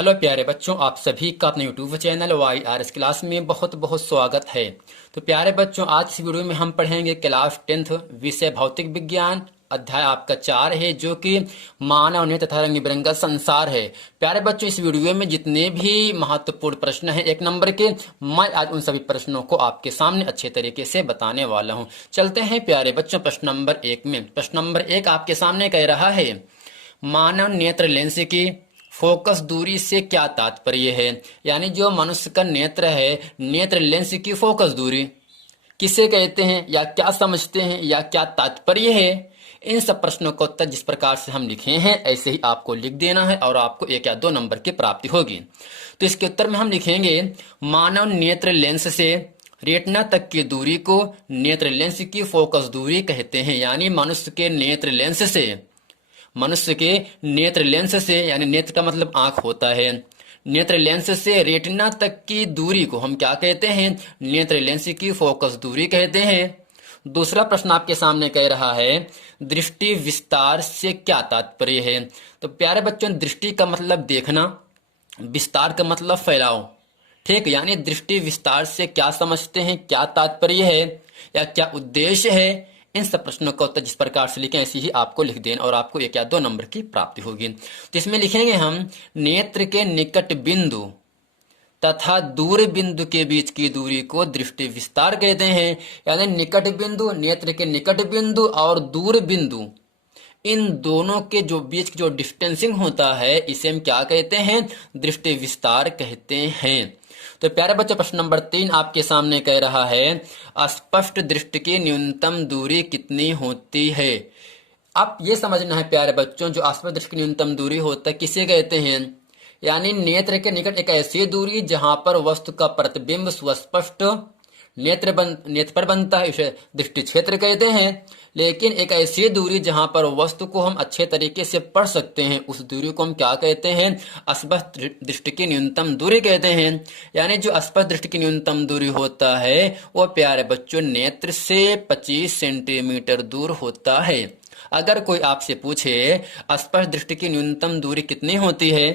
Hello प्यारे बच्चों, आप सभी का अपने यूट्यूब चैनल YRS क्लास में बहुत बहुत स्वागत है। तो प्यारे बच्चों, आज इस वीडियो में हम पढ़ेंगे क्लास 10th विषय भौतिक विज्ञान। अध्याय आपका 4 है, जो कि मानव ने तथा रंग बिरंगा संसार है। प्यारे बच्चों, इस वीडियो में जितने भी महत्वपूर्ण प्रश्न हैं 1 नंबर के, मैं आज उन सभी प्रश्नों को आपके सामने अच्छे तरीके से बताने वाला हूँ। चलते हैं प्यारे बच्चों प्रश्न नंबर 1 में। प्रश्न नंबर 1 आपके सामने कह रहा है, मानव नेत्र लेंस की फोकस दूरी से क्या तात्पर्य है। यानी जो मनुष्य का नेत्र है, नेत्र लेंस की फोकस दूरी किसे कहते हैं, या क्या समझते हैं, या क्या तात्पर्य है। इन सब प्रश्नों का उत्तर जिस प्रकार से हम लिखे हैं ऐसे ही आपको लिख देना है और आपको 1 या 2 नंबर की प्राप्ति होगी। तो इसके उत्तर में हम लिखेंगे, मानव नेत्र लेंस से रेटिना तक की दूरी को नेत्र लेंस की फोकस दूरी कहते हैं। यानी मनुष्य के नेत्र लेंस से, यानी नेत्र का मतलब आंख होता है, नेत्र लेंस से रेटिना तक की दूरी को हम क्या कहते हैं, नेत्र लेंस की फोकस दूरी कहते हैं। दूसरा प्रश्न आपके सामने कह रहा है, दृष्टि विस्तार से क्या तात्पर्य है। तो प्यारे बच्चों, दृष्टि का मतलब देखना, विस्तार का मतलब फैलाव। ठीक, यानी दृष्टि विस्तार से क्या समझते हैं, क्या तात्पर्य है, या क्या उद्देश्य है। इन सब प्रश्नों का उत्तर जिस प्रकार से लिखें ऐसे ही आपको लिख देना और आपको 1 या 2 नंबर की प्राप्ति होगी। तो इसमें लिखेंगे हम, नेत्र के निकट बिंदु तथा दूर बिंदु के बीच की दूरी को दृष्टि विस्तार कहते हैं। यानी निकट बिंदु, नेत्र के निकट बिंदु और दूर बिंदु, इन दोनों के जो बीच जो डिस्टेंसिंग होता है इसे हम क्या कहते हैं, दृष्टि विस्तार कहते हैं। तो प्यारे बच्चों, प्रश्न नंबर 3 आपके सामने कह रहा है, स्पष्ट दृष्टि की न्यूनतम दूरी कितनी होती है। अब ये समझना है प्यारे बच्चों, जो स्पष्ट दृष्टि की न्यूनतम दूरी होता है किसे कहते हैं। यानी नेत्र के निकट एक ऐसी दूरी जहां पर वस्तु का प्रतिबिंब सुस्पष्ट नेत्र पर बनता है, इसे दृष्टि क्षेत्र कहते हैं। लेकिन एक ऐसी दूरी जहां पर वस्तु को हम अच्छे तरीके से पढ़ सकते हैं, उस दूरी को हम क्या कहते हैं, स्पष्ट दृष्टि की न्यूनतम दूरी कहते हैं। यानी जो स्पष्ट दृष्टि की न्यूनतम दूरी होता है वो प्यारे बच्चों नेत्र से 25 सेंटीमीटर दूर होता है। अगर कोई आपसे पूछे स्पष्ट दृष्टि की न्यूनतम दूरी कितनी होती है,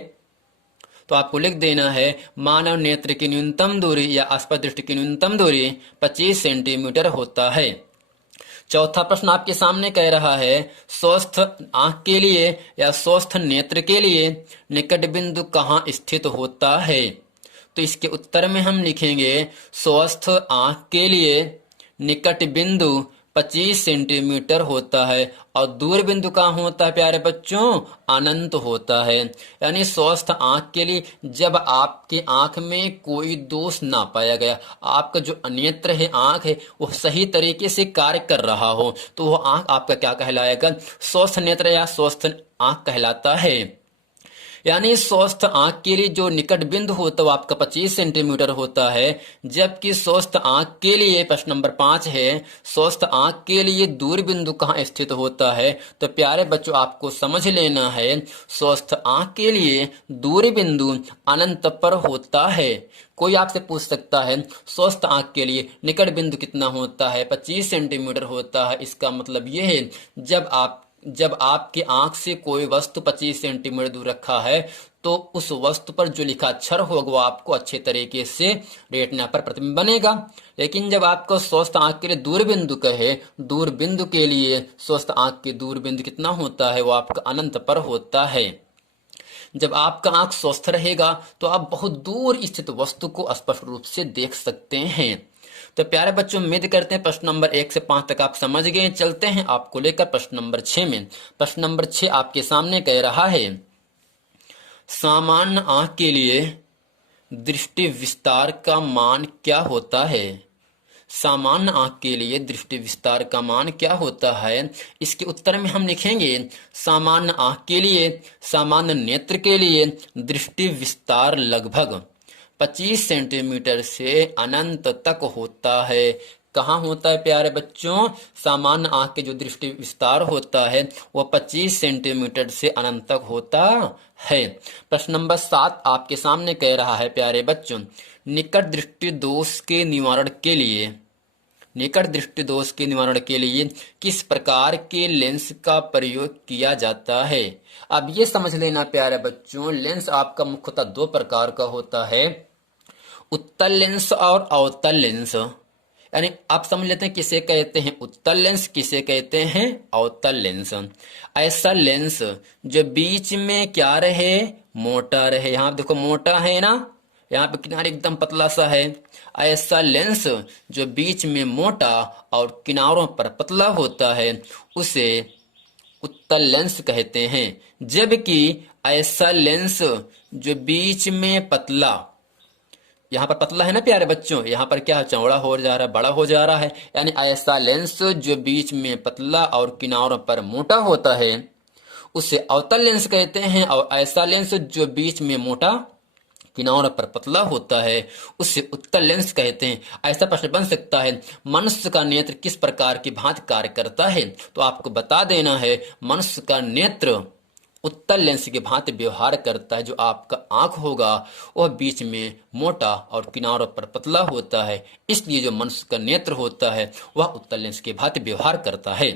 तो आपको लिख देना है, मानव नेत्र की न्यूनतम दूरी या स्पष्ट दृष्टि की न्यूनतम दूरी 25 सेंटीमीटर होता है। चौथा प्रश्न आपके सामने कह रहा है, स्वस्थ आंख के लिए या स्वस्थ नेत्र के लिए निकट बिंदु कहाँ स्थित होता है। तो इसके उत्तर में हम लिखेंगे, स्वस्थ आंख के लिए निकट बिंदु 25 सेंटीमीटर होता है और दूर बिंदु कहाँ होता है प्यारे बच्चों, अनंत होता है। यानी स्वस्थ आंख के लिए जब आपके आंख में कोई दोष ना पाया गया, आपका जो नेत्र है, आंख है, वो सही तरीके से कार्य कर रहा हो, तो वो आंख आपका क्या कहलाएगा, स्वस्थ नेत्र या स्वस्थ आंख कहलाता है। यानी स्वस्थ आंख के लिए जो निकट बिंदु होता है वो आपका 25 सेंटीमीटर होता है, जबकि स्वस्थ आंख के लिए प्रश्न नंबर 5 है, स्वस्थ आंख के लिए दूर बिंदु कहाँ स्थित होता है। तो प्यारे बच्चों, आपको समझ लेना है, स्वस्थ आंख के लिए दूर बिंदु अनंत पर होता है। कोई आपसे पूछ सकता है, स्वस्थ आंख के लिए निकट बिंदु कितना होता है, 25 सेंटीमीटर होता है। इसका मतलब यह है, जब आपकी आंख से कोई वस्तु 25 सेंटीमीटर दूर रखा है, तो उस वस्तु पर जो लिखा अक्षर होगा वो आपको अच्छे तरीके से रेटिना पर प्रतिबिंब बनेगा। लेकिन जब आपको स्वस्थ आंख के लिए दूर बिंदु कहे, दूर बिंदु के लिए स्वस्थ आंख के दूर बिंदु कितना होता है, वो आपका अनंत पर होता है। जब आपका आंख स्वस्थ रहेगा तो आप बहुत दूर स्थित वस्तु को स्पष्ट रूप से देख सकते हैं। तो प्यारे बच्चों, उम्मीद करते हैं प्रश्न नंबर 1 से 5 तक आप समझ गए। चलते हैं आपको लेकर प्रश्न नंबर 6 में। प्रश्न नंबर 6 आपके सामने कह रहा है, सामान्य आंख के लिए दृष्टि विस्तार का मान क्या होता है। सामान्य आंख के लिए दृष्टि विस्तार का मान क्या होता है। इसके उत्तर में हम लिखेंगे, सामान्य आंख के लिए, सामान्य नेत्र के लिए दृष्टि विस्तार लगभग 25 सेंटीमीटर से अनंत तक होता है। कहाँ होता है प्यारे बच्चों, सामान्य आंख के जो दृष्टि विस्तार होता है वह 25 सेंटीमीटर से अनंत तक होता है। प्रश्न नंबर 7 आपके सामने कह रहा है, प्यारे बच्चों, निकट दृष्टि दोष के निवारण के लिए निकट दृष्टि दोष के निवारण के लिए किस प्रकार के लेंस का प्रयोग किया जाता है। अब ये समझ लेना प्यारे बच्चों, लेंस आपका मुख्यतः दो प्रकार का होता है, उत्तल लेंस और अवतल लेंस। यानी आप समझ लेते हैं किसे कहते हैं उत्तल लेंस, किसे कहते हैं अवतल लेंस। ऐसा लेंस जो बीच में क्या रहे, मोटा रहे। यहाँ देखो मोटा है ना, यहाँ पे किनारे एकदम पतला सा है। ऐसा लेंस जो बीच में मोटा और किनारों पर पतला होता है उसे उत्तल लेंस कहते हैं। जबकि ऐसा लेंस जो बीच में पतला, यहाँ पर पतला है ना प्यारे बच्चों, यहाँ पर क्या चौड़ा हो जा रहा है, बड़ा हो जा रहा है, यानी ऐसा लेंस जो बीच में पतला और किनारों पर मोटा होता है उसे अवतल लेंस कहते हैं। और ऐसा लेंस जो बीच में मोटा किनारों पर पतला होता है उसे उत्तल लेंस कहते हैं। ऐसा प्रश्न बन सकता है, मनुष्य का नेत्र किस प्रकार की भांति कार्य करता है, तो आपको बता देना है मनुष्य का नेत्र उत्तल लेंस की भांति व्यवहार करता है। जो आपका आंख होगा वह बीच में मोटा और किनारों पर पतला होता है, इसलिए जो मनुष्य का नेत्र होता है वह उत्तल लेंस की भांति व्यवहार करता है।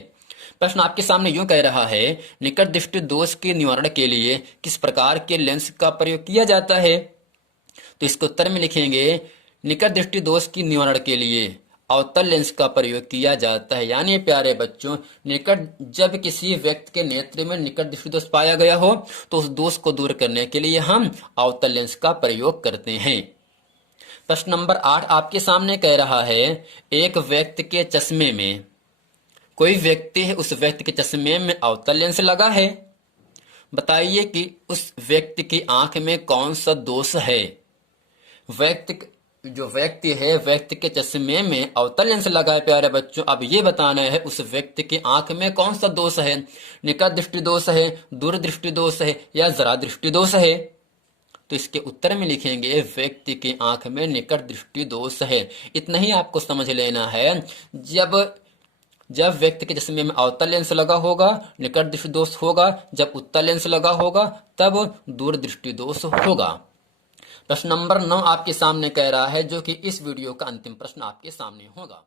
प्रश्न आपके सामने यूं कह रहा है, निकट दृष्टि दोष के निवारण के लिए किस प्रकार के लेंस का प्रयोग किया जाता है। तो इसके उत्तर में लिखेंगे, निकट दृष्टि दोष की निवारण के लिए अवतल लेंस का प्रयोग किया जाता है। यानी प्यारे बच्चों, जब किसी व्यक्ति के नेत्र में निकट दृष्टि दोष पाया गया हो तो उस दोष को दूर करने के लिए हम अवतल लेंस का प्रयोग करते हैं। प्रश्न नंबर 8 आपके सामने कह रहा है, एक व्यक्ति के चश्मे में, कोई व्यक्ति है, उस व्यक्ति के चश्मे में अवतल लेंस लगा है। बताइए कि उस व्यक्ति की आंख में कौन सा दोष है। व्यक्ति है, व्यक्ति के चश्मे में अवतल लेंस लगा है प्यारे बच्चों। अब ये बताना है उस व्यक्ति की आंख में कौन सा दोष है, निकट दृष्टि दोष है, दूर दृष्टि दोष है या जरा दृष्टि दोष है। तो इसके उत्तर में लिखेंगे, व्यक्ति की आंख में निकट दृष्टि दोष है। इतना ही आपको समझ लेना है, जब व्यक्ति के चश्मे में अवतल लेंस लगा होगा निकट दृष्टि दोष होगा, जब उत्तल लेंस लगा होगा तब दूर दृष्टि दोष होगा। प्रश्न नंबर 9 आपके सामने कह रहा है, जो कि इस वीडियो का अंतिम प्रश्न आपके सामने होगा।